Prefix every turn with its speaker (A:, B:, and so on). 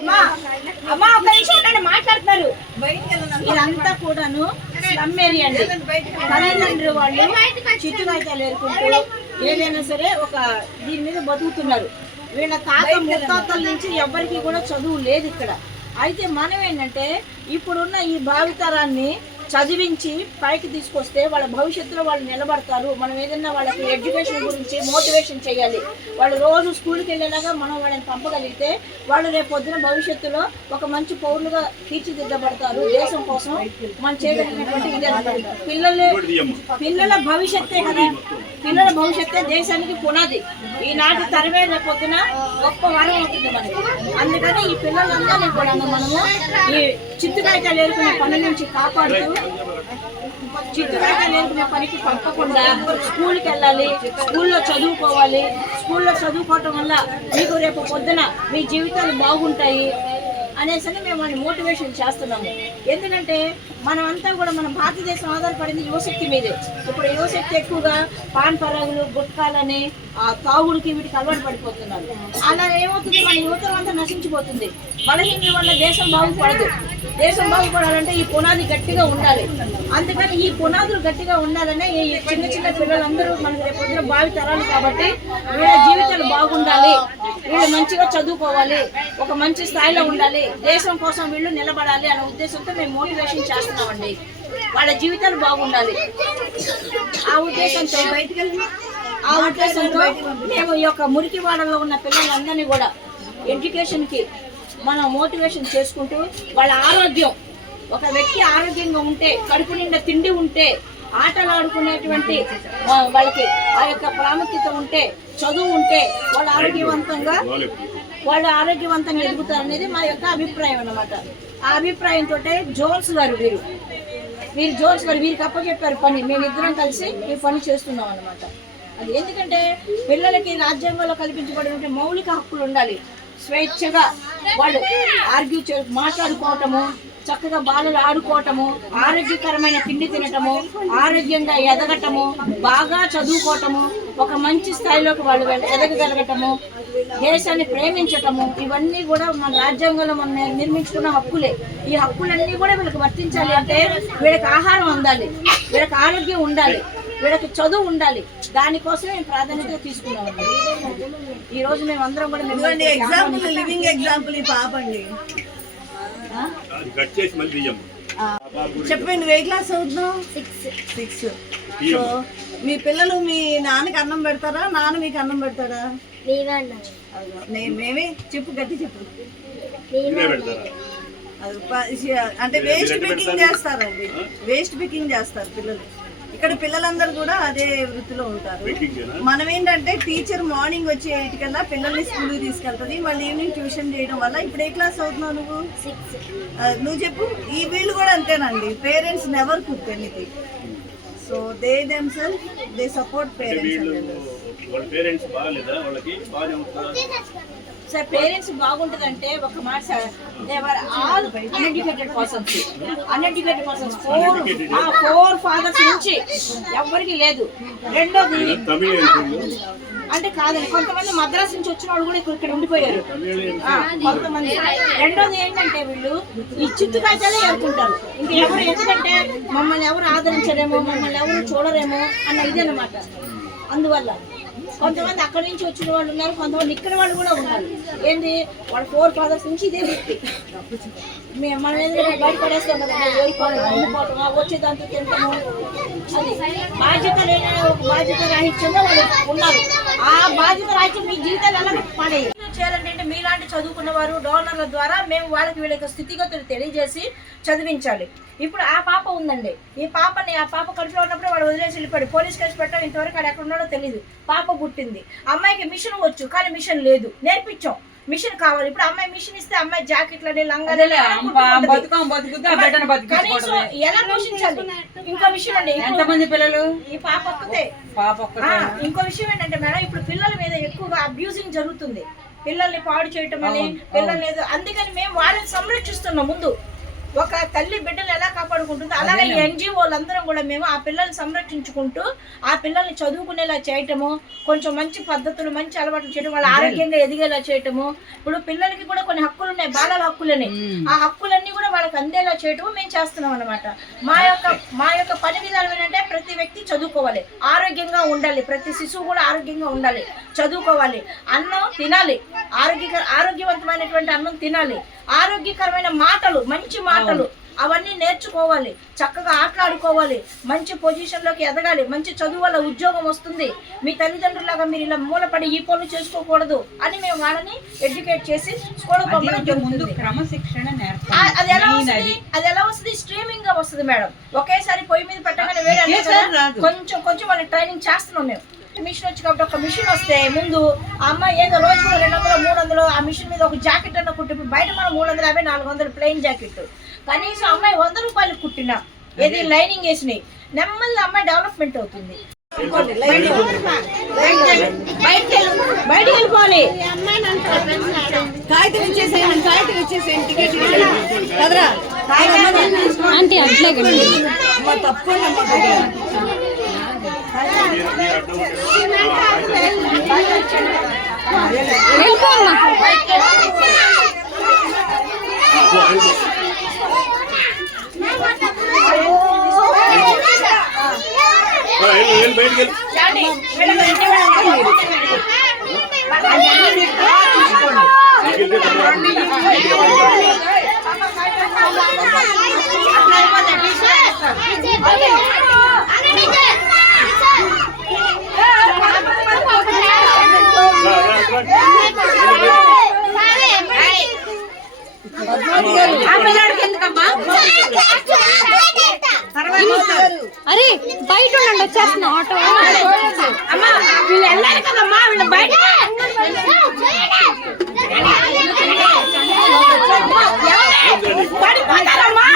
A: అమ్మా అమ్మా ఒక నిమిషం ఉండండి మాట్లాడుతున్నారు. ఇదంతా కూడాను స్లమ్ ఏరియా అండి. తల్లిదండ్రులు వాళ్ళు చిట్టు కాగితాలు ఏరుకుంటూ ఏదైనా సరే ఒక దీని మీద బతుకుతున్నారు. వీళ్ళ తాత ముత్తాతల నుంచి ఎవ్వరికి కూడా చదువు లేదు ఇక్కడ. అయితే మనం ఏంటంటే ఇప్పుడున్న ఈ భావితరాన్ని చదివించి పైకి తీసుకొస్తే వాళ్ళ భవిష్యత్తులో వాళ్ళు నిలబడతారు. మనం ఏదైనా వాళ్ళకి ఎడ్యుకేషన్ గురించి మోటివేషన్ చేయాలి. వాళ్ళు రోజు స్కూల్కి వెళ్ళేలాగా మనం వాళ్ళని పంపగలిగితే వాళ్ళు రేపు పొద్దున భవిష్యత్తులో ఒక మంచి పౌరులుగా తీర్చిదిద్దబడతారు. దేశం కోసం మనం చేయగలిగినటువంటి ఇది పిల్లలు పిల్లల భవిష్యత్తే కదా. పిల్లల భవిష్యత్తే దేశానికి పునాది. ఈనాటి తరమే రేపు పొద్దున గొప్ప వరం అవుతుంది మనకి. అందుకని ఈ పిల్లలందరినీ కూడా మనము ఈ చిత్తుకాయకాయలు ఏరుకునే పనుల నుంచి కాపాడుతూ చిత్తుకాయకాయలు పనికి పంపకుండా స్కూల్కి వెళ్ళాలి స్కూల్లో చదువుకోవాలి స్కూల్లో చదువుకోవటం వల్ల మీకు రేపు పొద్దున మీ జీవితాలు బాగుంటాయి అనేసి మేము అని మోటివేషన్ చేస్తున్నాము. ఎందుకంటే మనమంతా కూడా మన భారతదేశం ఆధారపడింది యువశక్తి మీదే. ఇప్పుడు యువశక్తి ఎక్కువగా పాన్ పరాగులు గుట్కాలని ఆ తాగుడికి వీటికి అలవాటు పడిపోతున్నారు. అలా ఏమవుతుంది? మన యువతరం అంతా నశించిపోతుంది. బలహీన వల్ల దేశం బాగుపడదు. దేశం బాగుపడాలంటే ఈ పునాది గట్టిగా ఉండాలి. అందుకని ఈ పునాదులు గట్టిగా ఉండాలనే ఈ చిన్న చిన్న పిల్లలందరూ మనకు రేపు బావి భావి తరాలు కాబట్టి వీళ్ళ జీవితాలు బాగుండాలి. వీళ్ళు మంచిగా చదువుకోవాలి. ఒక మంచి స్థాయిలో ఉండాలి. దేశం కోసం వీళ్ళు నిలబడాలి అనే ఉద్దేశంతో మేము మోటివేషన్ చేస్తున్నామండి. వాళ్ళ జీవితాలు బాగుండాలి. ఆ ఉద్దేశంతో ఆ ఉద్దేశంతో మేము ఈ యొక్క మురికి వాడలో ఉన్న పిల్లలందరినీ కూడా ఎడ్యుకేషన్కి మనం మోటివేషన్ చేసుకుంటూ వాళ్ళ ఆరోగ్యం. ఒక వ్యక్తి ఆరోగ్యంగా ఉంటే కడుపు నిండా తిండి ఉంటే ఆటలు ఆడుకునేటువంటి వాళ్ళకి ఆ యొక్క ప్రాముఖ్యత ఉంటే చదువు ఉంటే వాళ్ళు ఆరోగ్యవంతంగా వాళ్ళు ఆరోగ్యవంతంగా ఎదుగుతారు అనేది మా యొక్క అభిప్రాయం అన్నమాట. ఆ అభిప్రాయంతో జోన్స్ గారు వీరు. వీరు జోన్స్ గారు వీరికి అప్పచెప్పారు పని. మేమిద్దరం కలిసి ఈ పని చేస్తున్నాం అన్నమాట. అది. ఎందుకంటే పిల్లలకి రాజ్యాంగంలో కల్పించబడిన మౌలిక హక్కులు ఉండాలి. స్వేచ్ఛగా వాళ్ళు ఆర్గ్యూ చే మాట్లాడుకోవటము చక్కగా బాలలు ఆడుకోవటము ఆరోగ్యకరమైన తిండి తినటము ఆరోగ్యంగా ఎదగటము బాగా చదువుకోవటము ఒక మంచి స్థాయిలోకి వాళ్ళు ఎదగగలగటము దేశాన్ని ప్రేమించటము ఇవన్నీ కూడా మన రాజ్యాంగంలో మనం నిర్మించుకున్న హక్కులే. ఈ హక్కులన్నీ కూడా వీళ్ళకి వర్తించాలి అంటే వీళ్ళకి ఆహారం అందాలి. వీళ్ళకి ఆరోగ్యం ఉండాలి. వీళ్ళకి చదువు ఉండాలి. దానికోసమే మేము ప్రాధాన్యత తీసుకున్నామండి ఈ రోజు మేము అందరం కూడా
B: ఎగ్జాంపుల్ లివింగ్ ఎగ్జాంపుల్ ఈ పాప అండి
C: అది కట్ చేసి మళ్ళీ తీయమ్మ.
B: చెప్పండి ఏ క్లాస్ చదువుతున్నావు? సిక్స్ సిక్స్ సో మీ పిల్లలు మీ నాన్నకి అన్నం పెడతారా? నాన్న మీకు అన్నం పెడతాడా? నే- మేమే? చెప్పు గట్టి చెప్పు.
C: పెడతారా?
B: అంటే వేస్ట్ పికింగ్ చేస్తారండి. వేస్ట్ పికింగ్ చేస్తారు పిల్లలు. ఇక్కడ పిల్లలందరూ కూడా అదే వృత్తిలో ఉంటారు. మనం ఏంటంటే టీచర్ మార్నింగ్ వచ్చి ఎయిట్ కల్లా పిల్లల్ని స్కూల్కి తీసుకెళ్తుంది. మళ్ళీ ఈవినింగ్ ట్యూషన్ చేయడం వల్ల ఇప్పుడు ఏ క్లాస్ అవుతున్నావు నువ్వు? నువ్వు చెప్పు. ఈ వీళ్ళు కూడా అంతేనండి. Parents never cook anything so they them self they support parents
C: వాళ్ళ పేరెంట్స్ బాగాలేదా? వాళ్ళకి ఉంటుందా
A: సార్ పేరెంట్స్ బాగుంటుందంటే ఒక మాట sir. They're all uneducated persons uneducated persons fore uh forefathers నుంచి ఎవ్వరికి లేదు. రెండోది అంటే కాదండి కొంతమంది మద్రాసు నుంచి వచ్చిన వాళ్ళు కూడా ఇక్కడ ఉండిపోయారు. కొంతమంది రెండోది ఏంటంటే వీళ్ళు ఈ చిత్తు కాగితాలే ఏరుకుంటారు ఇంకా ఎవరు ఎందుకంటే మమ్మల్ని ఎవరు ఆదరించరేమో మమ్మల్ని ఎవరు చూడరేమో అన్న ఇదన్నమాట అందువల్ల కొంతమంది అక్కడ నుంచి వచ్చిన వాళ్ళు ఉన్నారు కొంతమంది ఇక్కడ వాళ్ళు కూడా ఉన్నారు ఏంటి వాళ్ళ ఫోర్ ఫాదర్స్ నుంచి ఇదే వ్యక్తి. మనం ఏదైనా బయట పడేస్తాం కదా వచ్చే దాంతో తింటాము అది బాధ్యత లేని బాధ్యత రాహిత్యంగా వాళ్ళు ఉన్నారు. ఆ బాధ్యత రాహిత్యం మీ జీవితాలు ఎలా పడేది చేయాలంటే మీలాంటి చదువుకున్న వారు డోనర్ల ద్వారా మేము వాళ్ళకి వీళ్ళ యొక్క స్థితిగతులు తెలియజేసి చదివించాలి. ఇప్పుడు ఆ పాప ఉందండి. ఈ పాపని ఆ పాప కడుపులో ఉన్నప్పుడు వాడు వదిలేసి వెళ్ళిపోయాడు. పోలీస్ కేసు పెట్టాం ఇంతవరకు ఆడు ఎక్కడ ఉన్నాడో తెలియదు పాప పుట్టింది. అమ్మాయికి మిషన్ వచ్చు కానీ మిషన్ లేదు. నేర్పించాం. మిషన్ కావాలి. ఇప్పుడు అమ్మాయి మిషన్ ఇస్తే అమ్మాయి జాకెట్లని లంగాలని కనీసం
D: బతికించుకోవడమే.
A: ఎలా పోషించాలి? ఇంకో విషయం అండి
D: ఎంతమంది పిల్లలు?
A: ఈ పాప ఒక్కతే. ఇంకో విషయం ఏంటంటే మేడం ఇప్పుడు పిల్లల మీద ఎక్కువగా అబ్యూజింగ్ జరుగుతుంది. పిల్లల్ని పాడు చేయటం అని పిల్లల్ని ఏదో అందుకని మేము వాళ్ళని సంరక్షిస్తున్నాం ముందు. ఒక తల్లి బిడ్డలు ఎలా కాపాడుకుంటుందో అలాగే ఎన్జిఓలందరం కూడా మేము ఆ పిల్లల్ని సంరక్షించుకుంటూ ఆ పిల్లల్ని చదువుకునేలా చేయటము కొంచెం మంచి పద్ధతులు మంచి అలవాట్లు చేయడం వాళ్ళ ఆరోగ్యంగా ఎదిగేలా చేయటము. ఇప్పుడు పిల్లలకి కూడా కొన్ని హక్కులు ఉన్నాయి బాలల హక్కులని. ఆ హక్కులన్నీ వాళ్ళకి అందేలా చేయటం మేము చేస్తున్నాం అనమాట మా యొక్క మా యొక్క పని విధానం ఏంటంటే ప్రతి వ్యక్తి చదువుకోవాలి. ఆరోగ్యంగా ఉండాలి. ప్రతి శిశువు కూడా ఆరోగ్యంగా ఉండాలి. చదువుకోవాలి. అన్నం తినాలి. ఆరోగ్యకర ఆరోగ్యవంతమైనటువంటి అన్నం తినాలి. ఆరోగ్యకరమైన మాటలు మంచి మాటలు అవన్నీ నేర్చుకోవాలి చక్కగా ఆటలాడుకోవాలి మంచి పొజిషన్లోకి ఎదగాలి మంచి చదువు వల్ల ఉద్యోగం వస్తుంది. మీ తల్లిదండ్రులాగా మీరు ఇలా మూలపడి ఈ పనులు చేసుకోకూడదు అని మేము వాళ్ళని ఎడ్యుకేట్ చేసి స్కూల్
D: ముందు క్రమశిక్షణ
A: అది ఎలా వస్తుంది? అది. ఎలా వస్తుంది? స్ట్రీమింగ్గా వస్తుంది మేడం ఒకేసారి పొయ్యి మీద పెట్టగానే వేరే. కొంచెం కొంచెం వాళ్ళకి ట్రైనింగ్ చేస్తున్నాం మేము. మిషన్ వచ్చి కాబట్టి ఒక మిషన్ వస్తే ముందు ఆ అమ్మాయి ఏదో రోజు రెండు వందలు మూడు వందలు ఆ మిషన్ మీద ఒక జాకెట్ అన్న కుట్టి బయట మనం మూడు వందల యాభై నాలుగు వందలు ప్లెయిన్ జాకెట్ కనీసం అమ్మాయి వంద రూపాయలు కుట్టిన ఏది లైనింగ్ వేసినాయి నెమ్మది అమ్మాయి డెవలప్మెంట్ అవుతుంది. బయటికి వెళ్ళిపోవాలి.
B: కాగితం ఇచ్చేసేయండి కాగితం ఇచ్చేసేయండి టికెట్ ఇచ్చేయండి కదరా?
E: ఆంటీ అట్లాగండి
B: అమ్మ తప్పకుండా అమ్మ కొద్దిగా.
C: మీరు మీరు అడ్డం ఉంటే-
E: వెళ్ళిపో అమ్మా
C: ఆ, వెళ్ళు, వెళ్ళు, బయటికి వెళ్ళు.
A: చాండి, వీళ్ళకి ఇంటి వాళ్ళకి మీరు.
C: బయటికి వెళ్తే తొందరగా. రా, రా, రా.
A: ఆ పిల్లాడికి ఎందుకమ్మా
E: అరే బయట ఉండండి వచ్చేస్తున్నా ఆటో.
A: అమ్మా వీళ్ళు వెళ్ళాలి కదమ్మా వీళ్ళు బయట పడిపోతారమ్మా